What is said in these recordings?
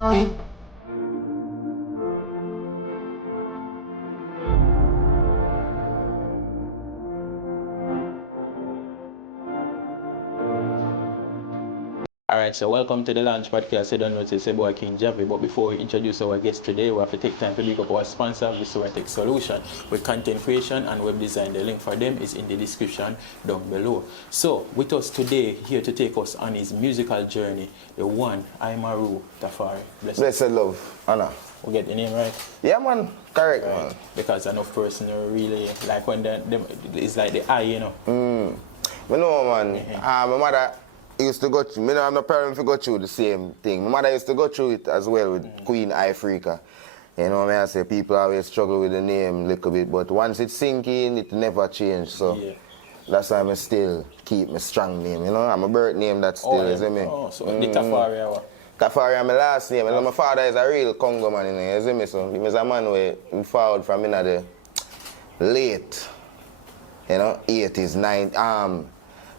Alright, so welcome to the Launch Podcast. I don't know, it's your boy King Javi, but before we introduce our guest today, we have to take time to pick up our sponsor, Tech Solution, with content creation and web design. The link for them is in the description down below. So, with us today, here to take us on his musical journey, the one, Imeru Tafari. Blessed love, Anna. We get the name right? Yeah, man. Correct, right. Man. Because enough person really, like when it's like the eye, you know. I know, man. My mother used to go through, me know I'm not parent to go through the same thing. My mother used to go through it as well with Queen Ifrica. You know what I say? People always struggle with the name a little bit, but once it's sinking, it never change. So that's why I still keep my strong name. You know, I'm a birth name that still is me. Oh, so the Tafari. Tafari is my last name. And my father is a real Congo man, you see me? So he was a man who followed from the late, 80s,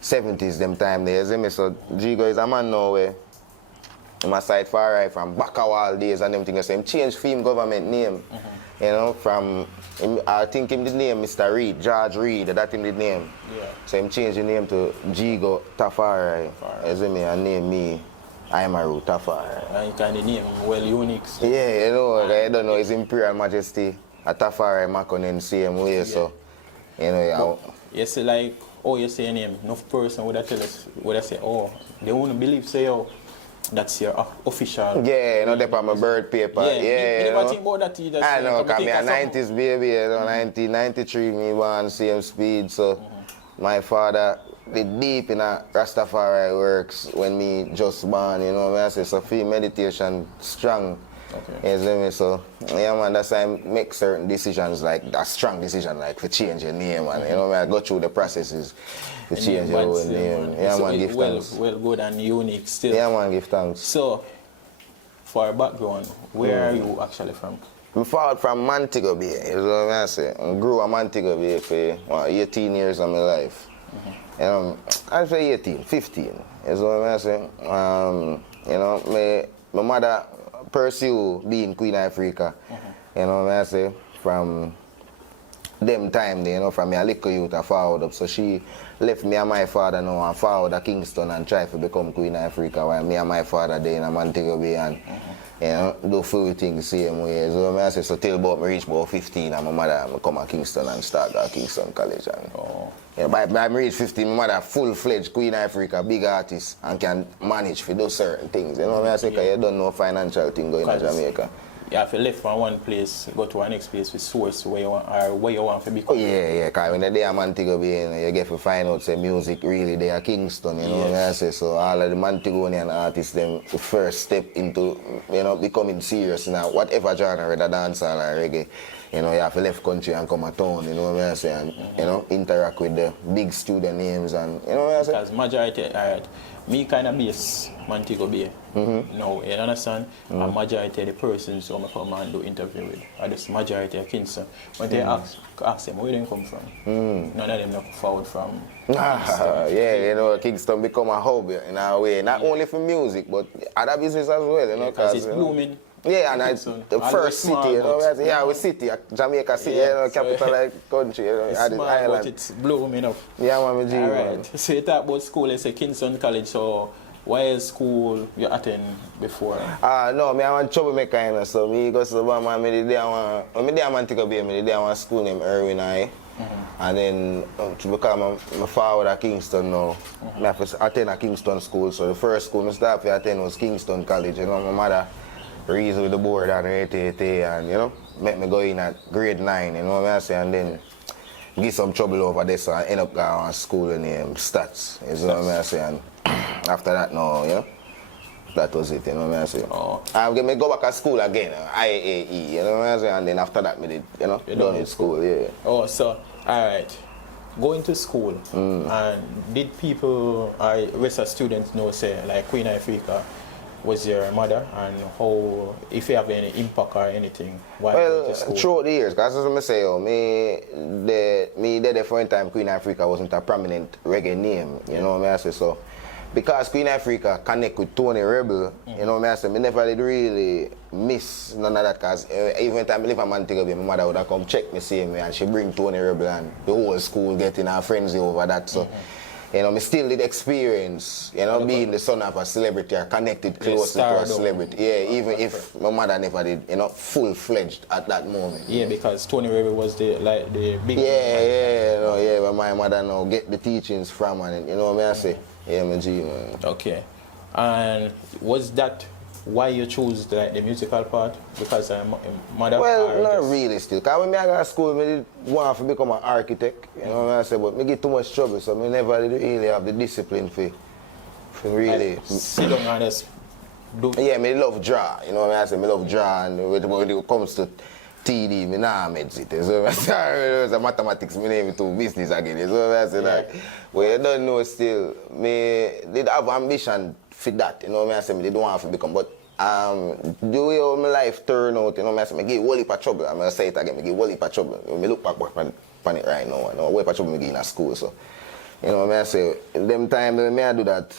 70s them time there, you see me? So Jigo is a man now where my side far right from Bakawal days and them things. So him changed film government name. You know, from I think him the name Mr. Reed, George Reed, that him the name. Yeah. So him changed the name to Jigo Tafari. You see me, and name me Imeru Tafari. And you kind of name well unique. So. Yeah, you know, I don't know, His Imperial Majesty a Tafari Makonnen same way, so you know, you see like you say your name, enough person would tell us, would I say, they won't believe, say, that's your official. Yeah, you know, they on my birth paper. Yeah, you never think about that either. I know, because I'm a 90s baby, 1993, me born same speed, so my father did deep in a Rastafari works when me just born, you know what I say, so feel meditation strong. Okay. You see me? So, yeah, man, that's why I make certain decisions, like a strong decision, like to change your name, and you know, I go through the processes to change your own name. Yeah, so man, give thanks. Well, good and unique still. Yeah, man, give thanks. So, for our background, where are you actually from? I'm forward from Montego Bay, you know what I say. I grew up in Montego Bay for 18 years of my life. I say 18, 15, you know what I say. You know, my mother pursue being Queen Ifrica, you know what I say, from them time, you know, from me a little youth I forward up. So she left me and my father now and forward to Kingston and try to become Queen Ifrica, while me and my father there in Montego Bay and you know, do few things the same way. So I say, so till about me reach about 15 and my mother come to Kingston and start at Kingston College. And, you know, by me reach 15, my mother full-fledged Queen Ifrica, big artist, and can manage to do certain things. You know what I say? Because you don't know financial thing going on in Jamaica. You have to leave from one place, go to one next place with source where you want, or where you want to become. Yeah, because when they're Montego Bay, you know, you get to find out say music really they are Kingston, you know what I say? So all of the Montegonian artists, them the first step into, you know, becoming serious now, whatever genre, whether dancehall or reggae, you know, you have to leave country and come to town, you know what I say, and you know, interact with the big student names and you know what I say? Because majority, alright, me kind of base Montego Bay. No, you understand? A majority of the persons who I come and do interview with are just majority of Kingston. When they ask them where they come from, none of them look forward from yeah, you know, Kingston become a hub in a way, not only for music, but other business as well, you know. Because it's blooming. Yeah, and the first city, you know, yeah, we city, Jamaica City, you know, capital like country, you know, it's small, island. but it's blooming up. Yeah, man, Alright, so you talk about school, you say Kingston College, so what else school you attend before? No, me I want troublemaker, you know, so me go to the bar, man, me the day I want to go be, me the day I want school named Irwin I. And then to become my father at Kingston now, I have to attend a Kingston school, so the first school I started to attend was Kingston College, you know, my mother reason with the board and and you know, make me go in at grade 9, you know what I say, and then get some trouble over this so I end up going to school named Stats, you know what I say, and after that no, you know, that was it, you know what I say. I'm going to go back to school again, IAE, you know what I say, and then after that me did, you know, done with school, yeah. So, alright, going to school, and did people, rest of students know, say, like Queen Ifrica, was your mother, and how, if you have any impact or anything, why well, throughout the years, because as I say, me there for one time Queen Ifrica wasn't a prominent reggae name, you know what I say, so because Queen Ifrica connect with Tony Rebel, you know what I say, me never did really miss none of that, because even time I live in Montego Bay, my mother would have come check me, see me, and she bring Tony Rebel and the whole school getting her frenzy over that. So, you know, me still did experience, you know, being the son of a celebrity or connected closely to a celebrity. Yeah, even if my mother never did, you know, full-fledged at that moment. Yeah, because Tony Rebel was the big where my mother now get the teachings from, and you know what I say? Yeah, my G, man. Okay. And was that why you chose the musical part? Because I'm mother? Well, not really still. Because when I got to school, I did want to become an architect, you know what I say? But I get too much trouble, so I never really have the discipline for really... sit down and just do... Yeah, I love draw, you know what I say? I love draw, and when it comes to TD, I nah meds it. So it's a mathematics, I name it to business again. So I say that. Well, you don't know still, I did have ambition for that, you know what I say? I didn't want to become, but the way how my life turned out, you know what I say? I give a whole heap of trouble. I'm going to say it again, I give a whole heap of trouble. When I look back on it right now, you know, a whole heap of trouble I give in school. So, you know what I say? Them time when I do that,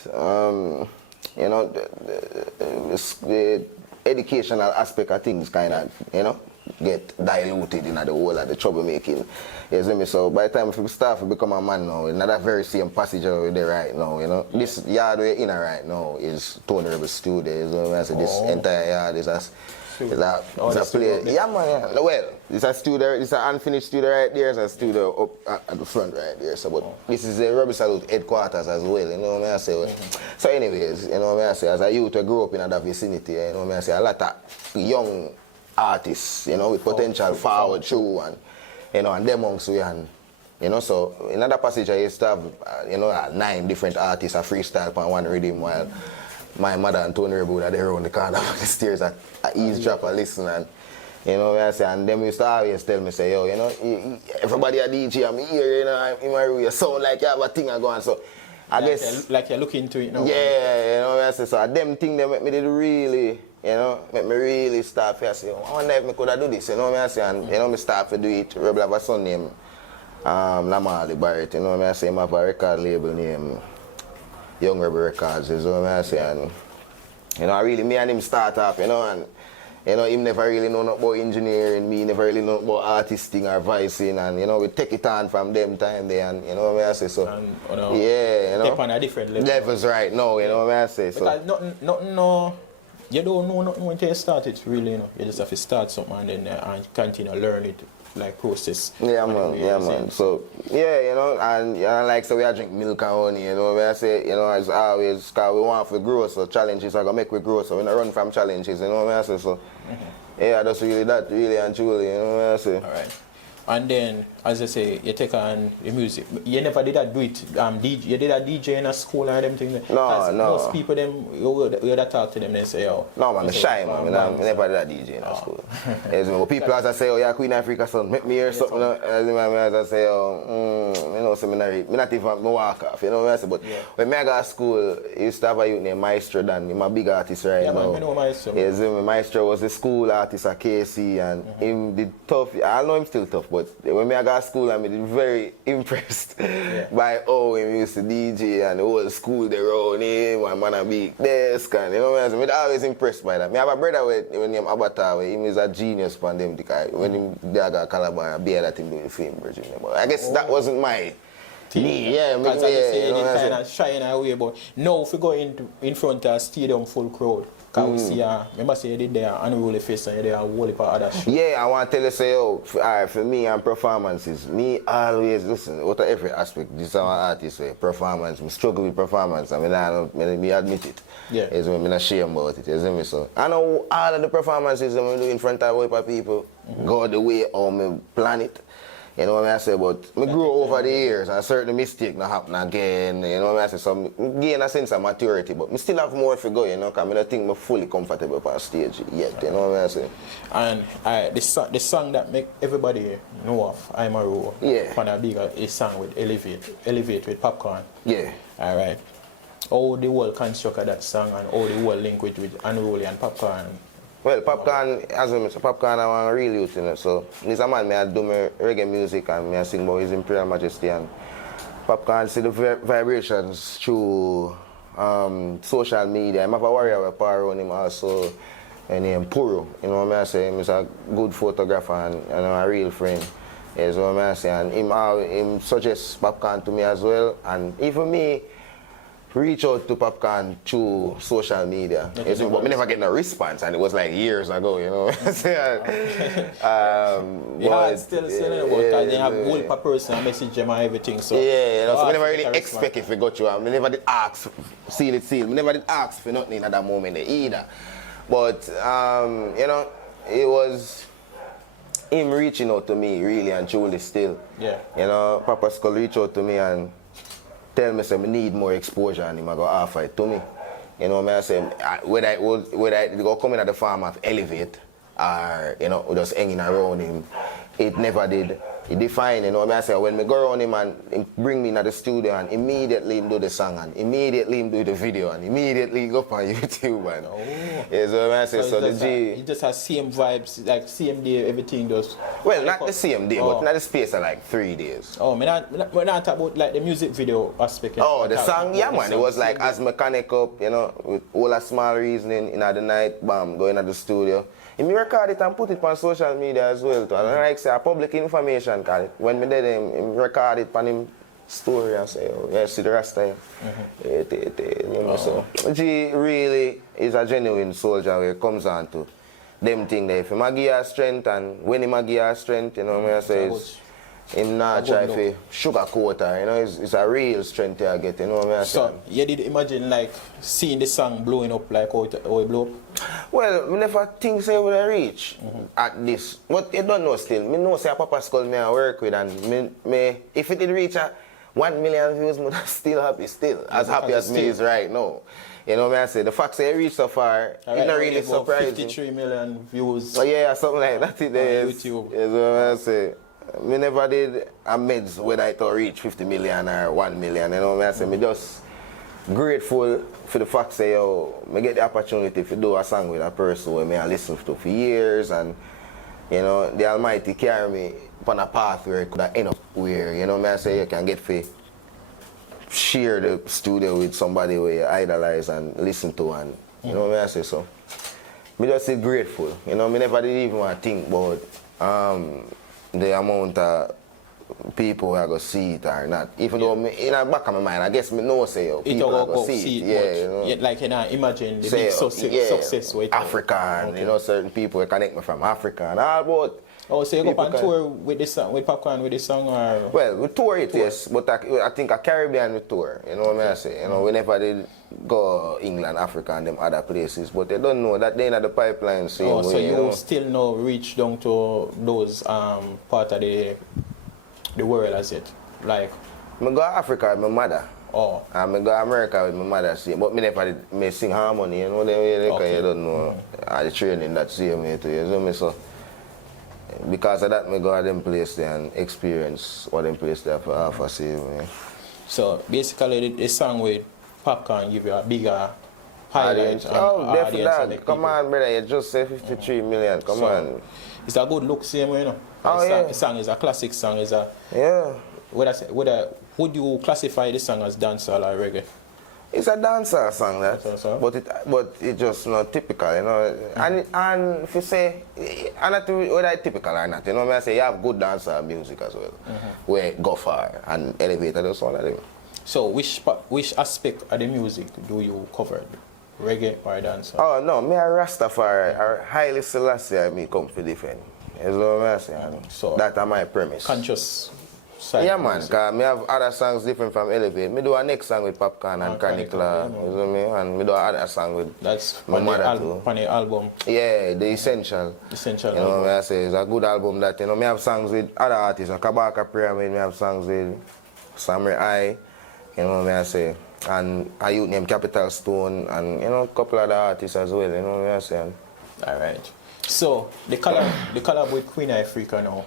you know, the educational aspect of things kind of, you know, get diluted in the whole of the troublemaking. You see me? So by the time if you start to become a man now, not that very same passage over there right now, you know. This yard we're in right now is Tony Rebel studio. You know what I say? This entire yard is a place. Yeah, man, yeah. Well, it's a studio, it's an unfinished studio right there, it's a studio up at the front right there. So but this is the Rebel Salute headquarters as well, you know what I say? So anyways, you know what I say, as a youth I grew up in that vicinity, you know what I say, a lot of young artists, you know, with potential forward through, and you know, and them amongst we, and you know, so in another passage I used to have, you know, 9 different artists a freestyle on one rhythm, while my mother and Tony Rebel were there around the corner of the stairs at eavesdrop and listen, and you know what I say, and them used to always tell me, say, yo, you know, everybody a DJ, I'm here, you know, Imeru, you sound like you have a thing going, so I guess like you're looking into it now. Yeah, you know what I say, so them thing they make me did really, you know, make me really start to say, I wonder if I could do this, you know what I say, and you know, I start to do it. Rebel have a son named Lamar Barrett, you know what I say, I have a record label named Young Rebel Records, you know what I say, and you know, I really, me and him start off, you know, and you know, him never really know about engineering, me never really know about artisting or voicing, and you know, we take it on from them time there, and you know what I say, so and, you know, yeah, you know, step on a different level. Levels right now, you know what I say, so. Because nothing, you don't know nothing until you start it, really, you know. You just have to start something and then and continue to learn it, like process. Yeah, man, So, yeah, you know, and you know, like, so we drink milk and honey, you know, where I say, you know, as always, because we want to grow, so challenges are going to make we grow, so we don't run from challenges, you know what I say, so, yeah, that's really that, really and truly, you know what I say. All right. And then, as I say, you take on the music. You never did that do it. You did a DJ in a school or them thing. No. Most people them you would talk to them. They say, oh. No man, I'm shy man. I never did a DJ in a school. But people as I say, oh yeah, Queen Ifrica son, make me hear something. As I say, oh, you know, seminary. Me not even walk off. You know what I say? But when I got to school, I used to have a youth named Maestrodon. He's a big artist right now. Yeah, man, I know Maestro. Yes, Maestro was a school artist at KC, and him did tough. I know him still tough, but when I got to school, I'm very impressed by how he used to DJ and the whole school they around him, and man a big desk, and you know what I mean? I'm always impressed by that. I have a brother with named Avatar, he is a genius for them, when he got calab and beer that him doing film, but I guess that wasn't my me, yeah, because you know, kind of shying away, but now if you go in front of a stadium full crowd, because we see, remember say you did there unruly face and you did a whole heap of other shows. Yeah, I want to tell you, say, for me and performances, me always, listen, out of every aspect, this is our artist say, performance, I struggle with performance, I mean, I admit it. Yeah. I'm not ashamed about it, you see me, so. I know all of the performances that I do in front of a whole heap of people, go the way how I plan it. You know what I say, but I grew over the years and certain mistake not happen again, you know what I say, so I gain a sense of maturity, but I still have more to go, you know, because I don't think I'm fully comfortable on stage yet, you know what I say. And the song that make everybody know of Imeru, for the bigger, is song with Elevate with Popcaan. Yeah. Alright. How the whole construct of that song and how the whole link with Unruly and Popcaan? Well, Popcaan, as I said, Popcaan I want a real youth, you know, so he's a man, I do my reggae music and I sing about His Imperial Majesty, and Popcaan see the vibrations through social media. I have a warrior with around him also, and named Puro. You know what I say? He's a good photographer and a real friend. Is what I say. And him suggests Popcaan to me as well. And even me, reach out to Popcaan through social media. But we never get no response, and it was like years ago, you know. But still but they have whole per person message them and everything. So yeah, you know, so we never really expect if we got you, and we never did ask, seal it. We never did ask for nothing at that moment either. But you know, it was him reaching out to me really and truly still. Yeah. You know, Papa Skull reach out to me and tell me say I need more exposure, and him I go offer it to me. You know what I say? Whether I go come in at the farm of Elevate or you know just hanging around him, it never did. It defined, you know what I say? When I go around him and him bring me into the studio and immediately him do the song and immediately him do the video and immediately go up on YouTube and yeah, so what I say? So the G it just has same vibes, like same day everything does. Well, not the same day, but not the space of like 3 days. Oh, we're not talk about like the music video aspect. Oh, the song, yeah man, it was like as mechanic up, you know, with all a small reasoning in the night, bam, going to the studio. He record it and put it on social media as well too. And like say public information, cause when me did him record it on him story and say, oh yeah, see the rest of him. You know, so G really is a genuine soldier when it comes on to them thing that if he give you strength and when he give you strength, you know what I say, him not try to sugarcoat her, you know, it's a real strength you get, you know what I say. So, you did imagine like seeing the song blowing up like how it blew up? Well, we never think say we reach at this. But you don't know still. Me know say Papa Skull me I work with and me if it did reach 1 million views, me still happy still. As happy as me is right now. You know what I say? The fact say it reached so far, it's not really surprising. 53 million views. Oh yeah, something like that it is. YouTube. You know what I say? Me never did a meds whether it will reach 50 million or 1 million. You know what I say? Me just grateful for the fact say yo, me get the opportunity to do a song with a person who I listen to for years, and you know the Almighty carry me on a path where it could end up where you know what I say you can get to share the studio with somebody where you idolize and listen to, and you know what I say. So me just say grateful. You know, me never did even want to think about the amount of people who are going to see it or not. Even though me, in the back of my mind, I guess me know say people are going to see it. Yeah, you know. Yet, like, you know, imagine the big success with Africa, and you know, certain people connect me from Africa and all about. Oh, so you go on tour with this song, with Popcaan with this song, or? Well, we tour it, yes, but I think a Caribbean we tour. You know what I say? You know, we never did go England, Africa, and them other places, but they don't know that they're in the pipeline. So you still no reach down to those part of the world as it, like. I go Africa with my mother. Oh. And I go America with my mother, see, but me never did me sing harmony. You know, you don't know the training that see me to you know me so. Because of that, I go to them place there and experience what them place there for half a season. So basically, the song with Popcaan give you a bigger highlight. Oh, definitely. Come on, brother, you just say 53 million. Come on. It's a good look, same way, you know. The song is a classic song. Is a would you classify this song as dancehall or reggae? It's a dancehall song, that, but it's just not typical, you know. And if you say, I'm not whether it's typical or not, you know what I say, you have good dancehall music as well, where go far and elevate those all of them. So which aspect of the music do you cover? Reggae or dancehall? Oh no, me a Rastafari, or highly Selassie, I me come to defend. You know what I say? So that's my premise. Conscious. Yeah man, because I have other songs different from Elevate. I do a next song with Popcaan and Chronicler, you know me? And I do another song with my mother too. On the album? Yeah, the Essential. Essential. You know what I say? It's a good album that, you know, I have songs with other artists, like Kabaka Pyramid, I have songs with Samurai, you know what I say? And a youth named Capital Stone, and, you know, a couple other artists as well, you know what I say? Alright. So, the collab with Queen Ifrica now.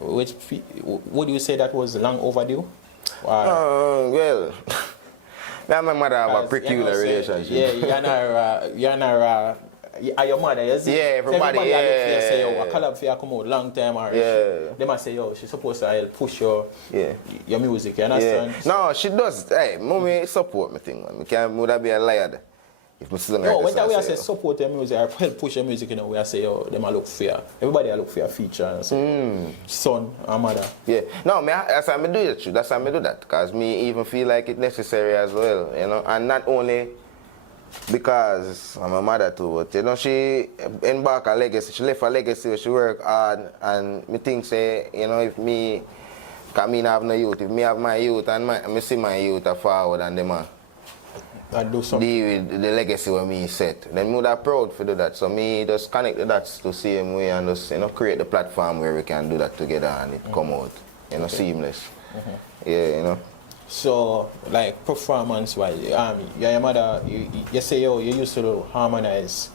Would you say that was long overdue? Well, me and my mother have a peculiar relationship. Yeah, are your mother, you see? Yeah, everybody, so yeah. Look for you, say, yo, a collab for you come out long time, or they might say, yo, she's supposed to help push your music, you understand? Yeah. No, she does. Hey, mommy support me thing, man. Would I be a liar if I still no, when that way I say support your music or help push your music, you know, we I say, yo, them I look for you. Everybody I look for a feature, and say, son and mother. Yeah. No, that's how I do it. That's how I do that. Because me even feel like it's necessary as well, you know. And not only because I'm a mother too, but you know, she embark a legacy. She left a legacy. She work hard, and me think say, you know, if me, cause me not have no youth. If me have my youth and me see my youth are forward and them do something. deal with the legacy where me set, then me would have proud to do that. So me just connect the dots to same way and just, you know, create the platform where we can do that together and it come out, you know, seamless. Yeah, you know. So, like, performance-wise, your mother, you say, yo, you used to harmonize.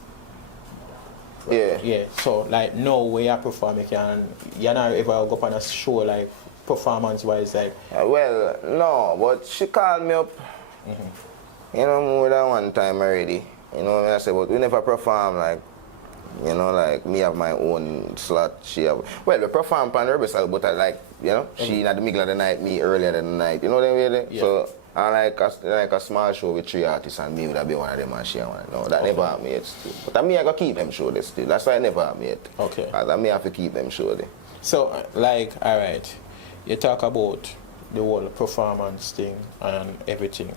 Yeah. Yeah, so, like, no way I perform, you not ever go up on a show, like, performance-wise, like... Well, no, but she called me up, you know, more than one time already. You know what I say, but we never perform, like, you know, like, me have my own slot, she have... Well, we perform on Rebel, but I like, you know, she in the middle of the night, me earlier in the night, you know what I mean? Yeah. So, I like a small show with 3 artists and me would have been one of them and she one. No, that never happened yet still. But I mean, I gotta keep them show this still. That's why I never happened yet. Okay. Because I may have to keep them show there. So, like, alright, you talk about the whole performance thing and everything.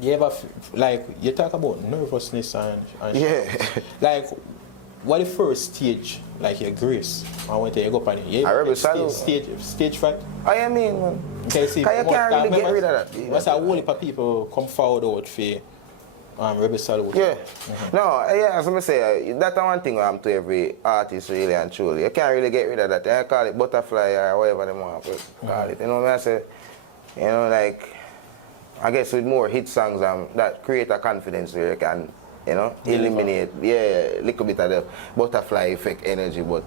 You ever, like, you talk about nervousness and yeah. like, what the first stage, like your grace, and when you go up on it? You Rebel stage fright? I mean, man. Okay, see, you can't really get rid of that. What's a whole heap of people come forward out for Rebel Salute? Yeah. No, yeah, as I say, that's one thing I'm to every artist really and truly. You can't really get rid of that. I call it butterfly or whatever they want to call it. You know what I say? You know, like, I guess with more hit songs that create a confidence where you can, you know, eliminate, a little bit of the butterfly effect energy, but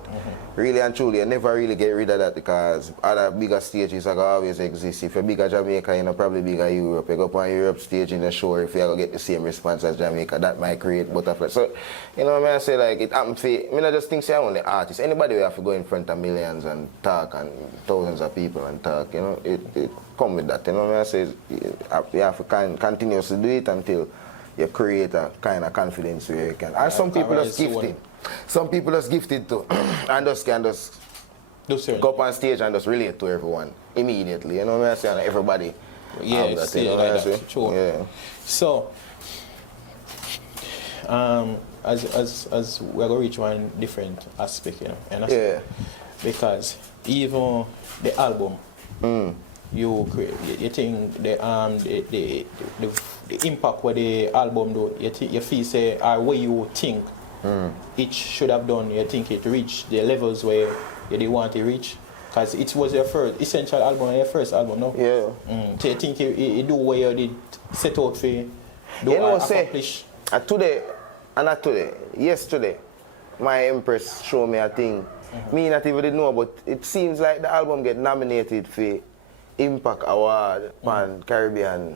really and truly, you never really get rid of that because other bigger stages are always exist. If you're bigger Jamaica, you know, probably bigger Europe. You go up on Europe stage in the show, if you get the same response as Jamaica, that might create butterfly. So, you know what I say, like, it happens for, I mean, I just think say only artists. Anybody will have to go in front of millions and talk and thousands of people and talk, you know, it come with that, you know what I say, you have to continuously do it until you create a kind of confidence where you can. And some people just gifted. Some people just gifted too. And just can just go up on stage and just relate to everyone immediately. You know what I'm saying? Everybody. Yeah, that, still you know like that. Sure. Yeah. So, as we're going to reach one different aspect, you know? Yeah. Because even the album, you think the impact what the album do, you feel say, or what you think it should have done, you think it reached the levels where you didn't want to reach? Because it was your first essential album, your first album, no? Yeah. So you think you do what you did set out for do you know, accomplish? Today, and not today, yesterday, my Empress showed me a thing. Me not even did know, but it seems like the album get nominated for Impact Award on Caribbean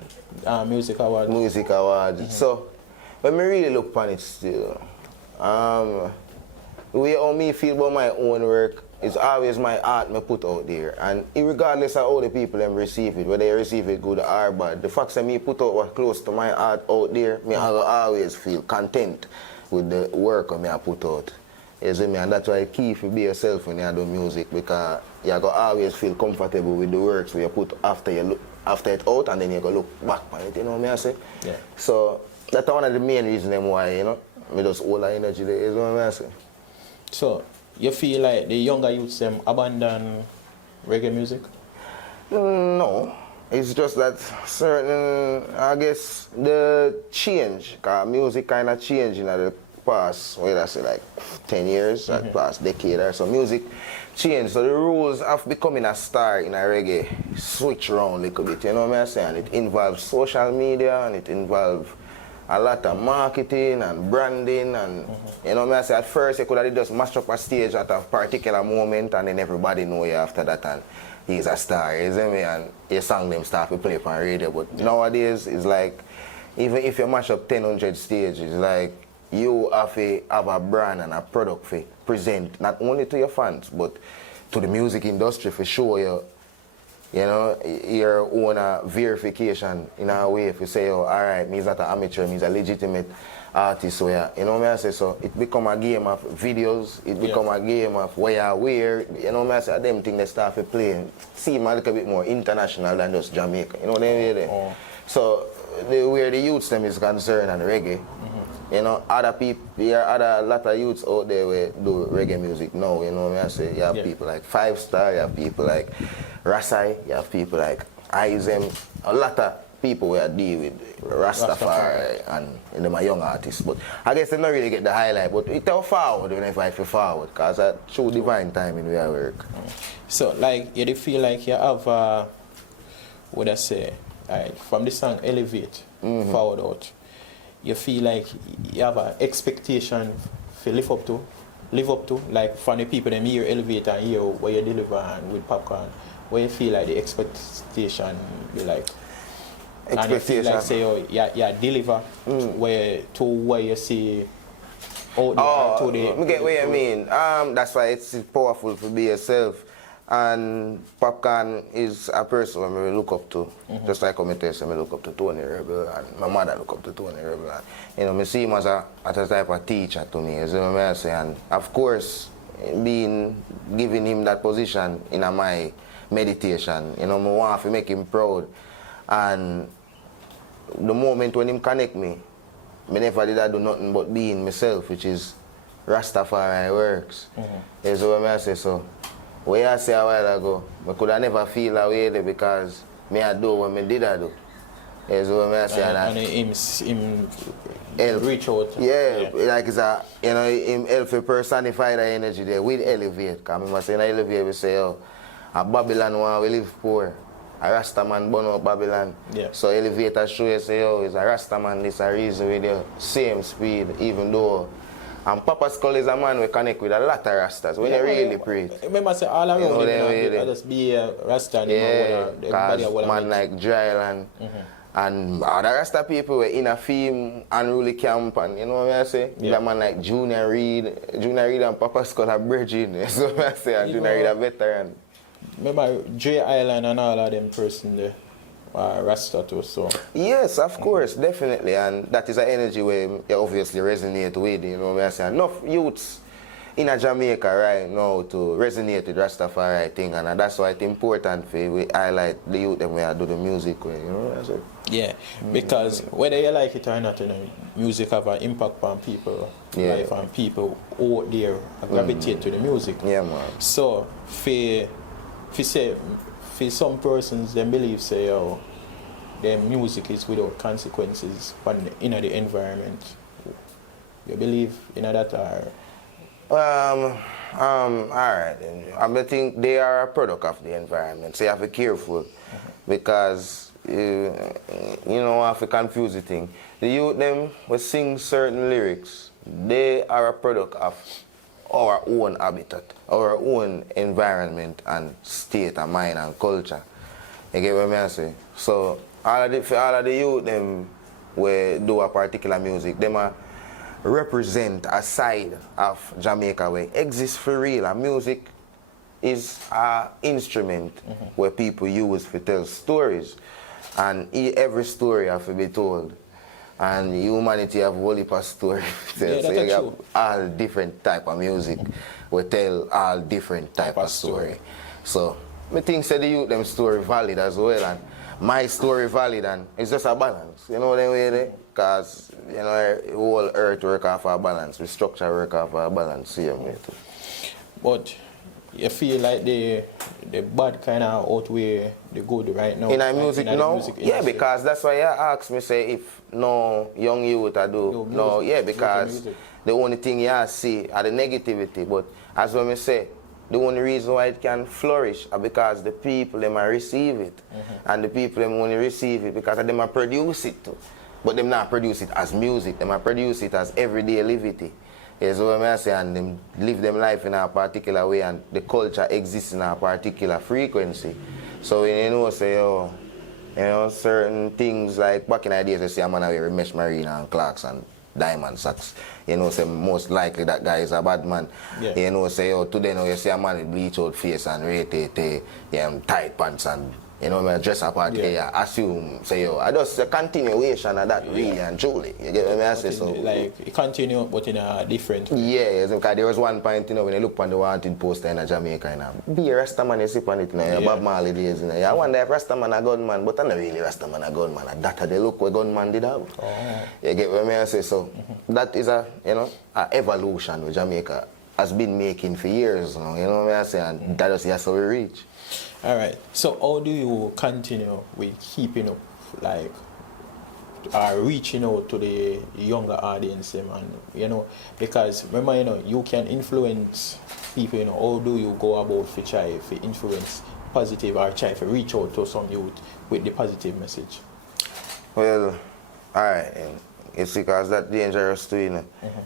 Music Award. Music Awards. So when me really look upon it still, the way how me feel about my own work is always my art me put out there. And regardless of how the people them receive it, whether they receive it good or bad, the fact that me put out what close to my art out there, me I always feel content with the work that me I put out. You see me? And that's why it's key to be yourself when you do music, because you go always feel comfortable with the works where you put after it out, and then you go look back on it, you know what I say? Yeah. So that's one of the main reasons why, you know, me just hold the energy there, you know what I say? So you feel like the younger youths them abandon reggae music? No. It's just that certain, I guess, the change, because music kind of changed in the past, whether I say like 10 years, or past decade or so, music changed. So the rules of becoming a star in a reggae switch around a little bit, you know what I'm saying? It involves social media and it involves a lot of marketing and branding and, you know what I'm saying? At first you could have just mash up a stage at a particular moment and then everybody know you after that and he's a star, you see me? And your song them start to play on radio. But nowadays it's like, even if you mash up 1,000 stages, it's like, you have to have a brand and a product to present not only to your fans but to the music industry for show you, you know, your own verification in a way if you say, oh, all right, me's not an amateur, me's a legitimate artist. So yeah, you know what I say? So it become a game of videos, it become a game of where you wear, you know what I say? Them things they start to play seem a little bit more international than just Jamaica, you know what I mean? Oh. So where the youths them is concerned and reggae, you know, other people, there are a lot of youths out there who do reggae music now, you know what I say? You have people like 5 Star, you have people like Rasai, you have people like Izem, a lot of people who deal with Rastafari and you know, my young artists. But I guess they don't really get the highlight, but it tell forward whenever I feel forward, because I show divine time in where I work. So, like, you feel like you have, what I say, from the song Elevate, forward out, you feel like you have an expectation to live up to, like from the people that hear Elevate and hear what you deliver and with Popcaan, where you feel like the expectation be like, and you feel like say, oh, yeah, deliver where you see out there to the... I get what you mean. That's why it's powerful to be yourself. And Popcaan is a person I look up to, just like I tell you, I look up to Tony Rebel, and my mother look up to Tony Rebel. And, you know, I see him as a type of teacher to me, you know what I say? And of course, giving him that position in my meditation, you know, I want to make him proud. And the moment when him connect me, I never did I do nothing but being myself, which is Rastafari works. You know what I say? So, what I say a while ago, I could have never feel that way there because I do what I did I do. You know what I say? And him reach out. Yeah, like it's a, you know, him help to personify the energy there with Elevate. Because I say in Elevate we say, oh, a Babylon one we live poor. A Rasta man born out Babylon. Yeah. So Elevator show you say, oh, it's a Rasta man, this a reason with the same speed, even though. And Papa Skull is a man we connect with a lot of Rastas when you really pray. Remember say all around you know, just be a Rasta and because man like Dryland and other Rasta people were in a film unruly camp and you know what I say? That man like Junior Reid and Papa Skull are bridging, you know what I say? And Junior Reid a veteran. Remember J Island and all of them person there. Rasta too, so. Yes, of course, definitely, and that is an energy where you obviously resonate with, you know what I say. Enough youths in a Jamaica right now to resonate with Rastafari thing, and that's why it's important for we highlight the youth and we do the music with, you know what I say. Yeah, because whether you like it or not, you know, music have an impact on people life and people out there gravitate to the music. Yeah, man. So, for some persons, they believe say, oh, their music is without consequences in the environment. You believe in that or? Alright. I think they are a product of the environment, so you have to be careful because you know, have to confuse the thing. The youth them will sing certain lyrics. They are a product of our own habitat, our own environment and state and mind and culture. You get what I say? So all of the youth them we do a particular music, them represent a side of Jamaica where exists for real. And music is an instrument where people use to tell stories. And every story has to be told. And humanity have a whole heap of stories. So you have all different type of music. We tell all different type of story. So I think say the youth them story valid as well, and my story valid, and it's just a balance. You know what I mean? Because you know the whole earth work off a balance, the structure work off a balance. Same way too. But you feel like the bad kind of outweigh the good right now? In our music now? Yeah, because that's why you ask me say if no young youth I do. No, yeah, because the only thing you see are the negativity. But as when we say, the only reason why it can flourish is because the people them receive it. And the people them only receive it because they might produce it too. But them not produce it as music, they might produce it as everyday livity. Is what I say, and them live them life in a particular way, and the culture exists in a particular frequency. So you know, say, oh, you know, certain things like back in the days, you see a man wear mesh marina and Clarks, and diamond socks. You know, say most likely that guy is a bad man. Yeah. You know, say, oh, today now you see a man with bleach out face and tight pants and, you know, dress up at assume, say, yo, I just a continuation of that, really and truly. You get what I say? So, like, it continue, but in a different way. Yeah, because there was one point, you know, when you look on the wanted poster in Jamaica, you know, be a Rasta man, you see on it, you know, Bob Marley days, you know. I wonder if Rasta man a gunman, but I'm not really Rasta man a gunman. That's how they look what gunman did have. Oh. You get what I say? So, that is a, you know, a evolution with Jamaica has been making for years now, you know what I say, and that is how we reach. All right. So how do you continue with keeping up, like, reaching out to the younger audience, man? You know, because remember, you know, you can influence people. You know, how do you go about to try to influence positive or try to reach out to some youth with the positive message? Well, all right. It's because that's dangerous too, you know.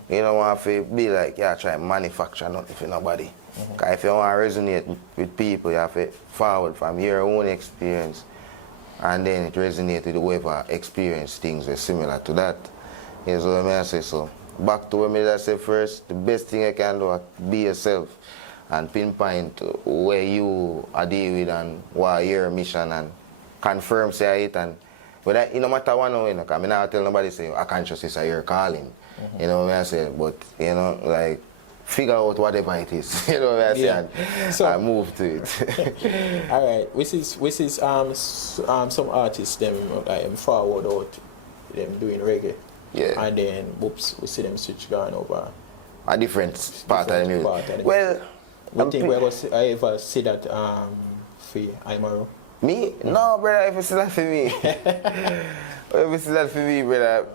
You don't want to be like, yeah, try to manufacture nothing for nobody. Because if you want to resonate with people, you have to forward from your own experience. And then it resonates with whoever experienced things are similar to that. You know what I say? So, back to what I said first, the best thing you can do is be yourself and pinpoint where you are dealing with and what your mission and confirm say it. And but no matter what, you know, because I not tell nobody say a consciousness is your calling. You know what I say? But you know, like, figure out whatever it is. You know what I say? And so, move to it. All right. Which is some artists them forward out them doing reggae. Yeah. And then whoops, we see them switch going over a different part of the music. Well, I think I ever see that for Imeru. Me? No, brother, if you see that for me. If you see that for me, brother,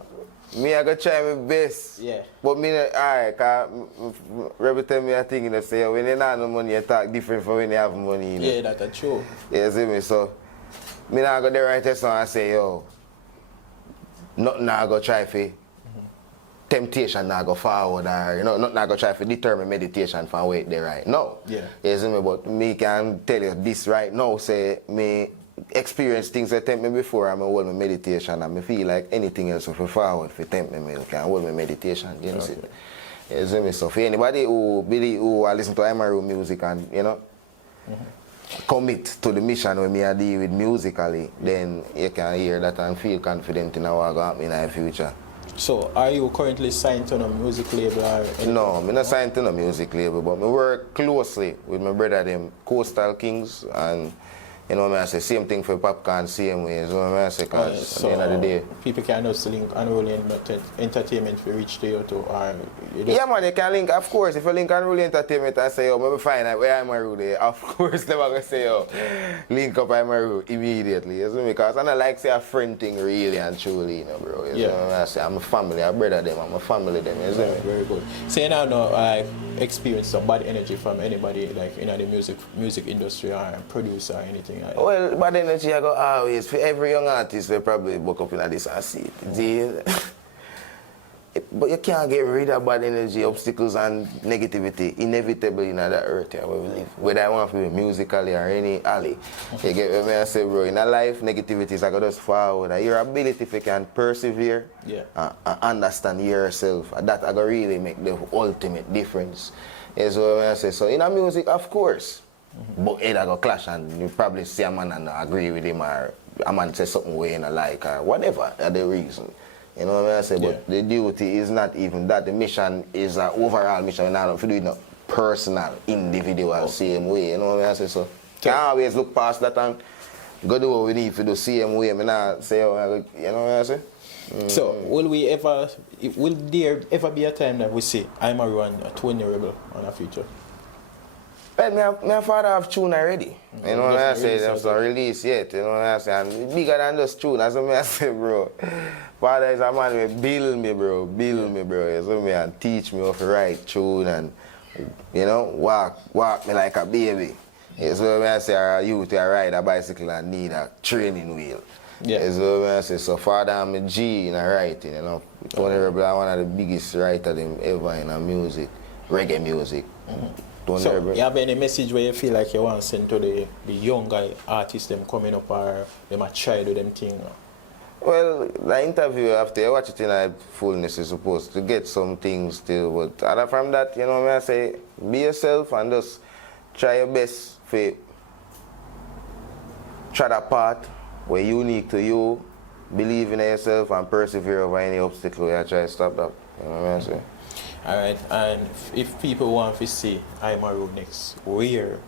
me I go try my best. Yeah. But me, alright, cause Rebel tell me a thing, you know, say when you don't have no money, you talk different from when you have money, you know. Yeah, that's true. You see me? So, me not go there right there and say, yo, nothing I go try for temptation not go forward, or, you know, nothing I go try for determine meditation from wait there right now. Yeah. You see me? But me can tell you this right now, say, me experience things that tempt me before I hold my meditation, and I feel like anything else if I forward for tempt me, I can hold my meditation. You know, see? You see me? So for anybody who listen to Imeru music and, you know, commit to the mission when me I deal with musically, then you can hear that and feel confident in what going to happen in the future. So, are you currently signed to a music label or anything? No, I'm not signed to a music label, but I work closely with my brother, them Coastal Kings, and you know what I say, same thing for Popcaan, same way, you know what I say, because so at the end of the day. People can just link Unruly Entertainment to reach to you too, or you just... Yeah man, they can link, of course, if you link Unruly Entertainment and say, yo, maybe find out where Imeru there, of course they're going to say, yo, link up Imeru immediately, you see, because I don't like say a friend thing really and truly, you know, bro, you know what I say, I'm a family, I'm a brother them, I'm a family them, you see me? Very good. So you now experience some bad energy from anybody like in the music industry or producer or anything like that? Well, bad energy I go always, for every young artist they probably book up in this and see it. But you can't get rid of bad energy, obstacles and negativity inevitably in that earth here where we live. Whether I want to be musically or any alley. You get what I say, bro? In a life, negativity is like just forward. Your ability if you can persevere and understand yourself, that I go really make the ultimate difference. Is what I say. So in a music, of course, but either go clash and you probably see a man and agree with him, or a man say something way in a like, or whatever the reason. You know what I say? But the duty is not even that. The mission is an overall mission. We're not do it in a personal, individual, same way. You know what I say? So can always look past that and go do what we need to do same way. I not say, you know what I say? So will there ever be a time that we see Imeru and Tony Rebel on a future? Well, my father have tune already. You know what I say? There's no release yet. You know what I say? And bigger than just tune. That's what I say, bro. Father is a man who build me, bro. Build me, bro. You know me, and teach me how to write tune and, you know, walk me like a baby. You know what I say? A youth who ride a bicycle and need a training wheel. Yeah. You know what I say? So father, I'm a G in a writing, you know. Tony Rebel is one of the biggest writers ever in a music, reggae music. So, you have any message where you feel like you want to send to the younger artists them coming up or them a try to do them thing? Well, the interview, after you watch it in a fullness, you're supposed to get some things still. But other from that, you know what I say, be yourself and just try your best for try that part where unique to you, believe in yourself and persevere over any obstacle. You try to stop that. You know what I say? Alright, and if people want to see Imeru next, where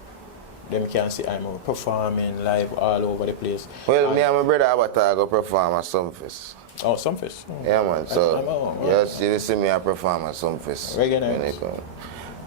them can see Imeru performing live all over the place? Well, me and my brother Avatar go perform at Sumfest. Oh, Sumfest? Oh. Yeah, man. So, yes, you will see me perform at Sumfest. Reggae nights?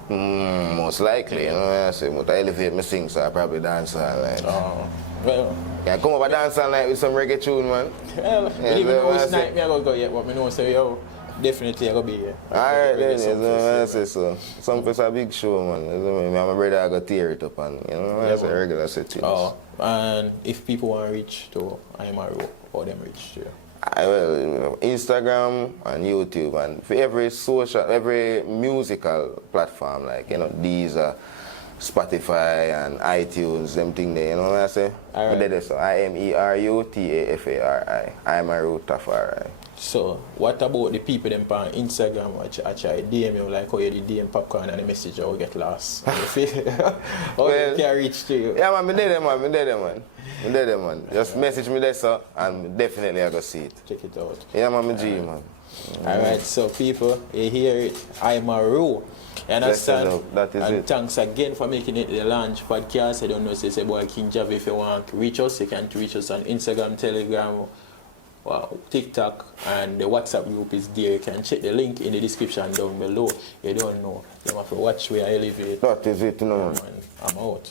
Most likely, you know what I say. But I elevate me sing, so I probably dance all night. Oh, well. Yeah, come over dance all night with some reggae tune, man. Well, yeah, even though it's night, me I go yet, but me know say, yo, definitely I go be here. Alright then, you know what I say, so. Sumfest a big show, man. You know what I mean? Me and my brother I go tear it up and, you know what I say, regular set. Oh, and if people want to reach to Imeru, how them reach to you? Well, you know, Instagram and YouTube and for every musical platform like, you know, Deezer, Spotify and iTunes, them thing there, you know what I say? Right. So Imeru Tafari. Imeru Tafari. So, what about the people them on Instagram which actually DM you like how you DM Popcaan and the message or get lost? How well, they can reach to you? Yeah, man, me there, man. Just message me there, so, and definitely I go see it. Check it out. Yeah, man, me G, man. Alright, so people, you hear it, Imeru. You understand? That is and it. Thanks again for making it the launch podcast. I don't know, say boy King Javi, if you want to reach us, you can reach us on Instagram, Telegram, TikTok, and the WhatsApp group is there. You can check the link in the description down below. You don't know, you have to watch where I elevate. That is it, no. I'm out.